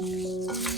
Thank